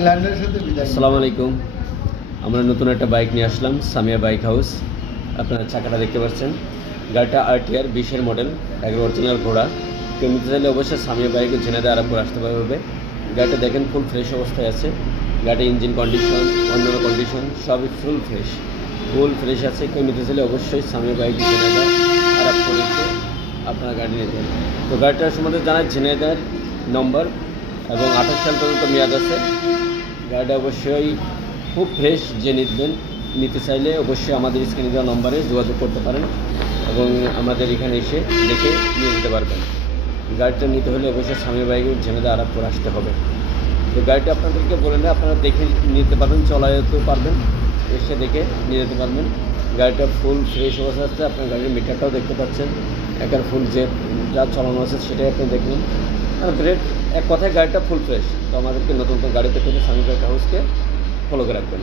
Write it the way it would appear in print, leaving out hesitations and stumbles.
আসসালামু আলাইকুম। আমরা নতুন একটা বাইক নিয়ে আসলাম সামিয়া বাইক হাউস। আপনারা চাকাটা দেখতে পাচ্ছেন। গাড়িটা আরটিআর 20-এর মডেল, একবার অরিজিনাল ঘোড়া। কেউ নিতে চাইলে অবশ্যই সামিয়া বাইক ঝিনাইদহ আরামপুর আসতে পারবে। গাড়িটা দেখেন ফুল ফ্রেশ অবস্থায় আছে। গাড়ির ইঞ্জিন কন্ডিশন, অন্যান্য কন্ডিশন সবই ফুল ফ্রেশ আছে। কেউ নিতে চাইলে অবশ্যই সামিয়া বাইক ঝিনাইদহ আরামপুর এসে আপনারা গাড়ি নেবেন। তো গাড়িটার সম্বন্ধে জানাই ঝিনাইদহের নম্বর এবং 28 সাল পর্যন্ত মেয়াদ আছে। গাড়িটা অবশ্যই খুব ফ্রেশ। যে নিতে চাইলে অবশ্যই আমাদের স্ক্রিনে দেওয়া নম্বরে যোগাযোগ করতে পারেন এবং আমাদের এখানে এসে দেখে নিয়ে যেতে পারবেন। গাড়িটা নিতে হলে অবশ্যই সামিয়া বাইকের ঝিনাইদহ আরামপুর আসতে হবে। তো গাড়িটা আপনাদেরকে বলে না, আপনারা দেখে নিতে পারবেন, চলাতেও পারবেন, এসে দেখে নিয়ে যেতে পারবেন। গাড়িটা ফুল ফ্রেশ অবস্থা আছে। আপনার গাড়ির মিটারটাও দেখতে পাচ্ছেন, একবার ফুল যা চালানো আছে সেটাই আপনি দেখবেন। ব্রেক এক কথায় গাড়িটা ফুল ফ্রেশ। তো আমাদেরকে নতুন গাড়ি পেতে হলে সামিয়া বাইক হাউসকে ফলো করে রাখবেন।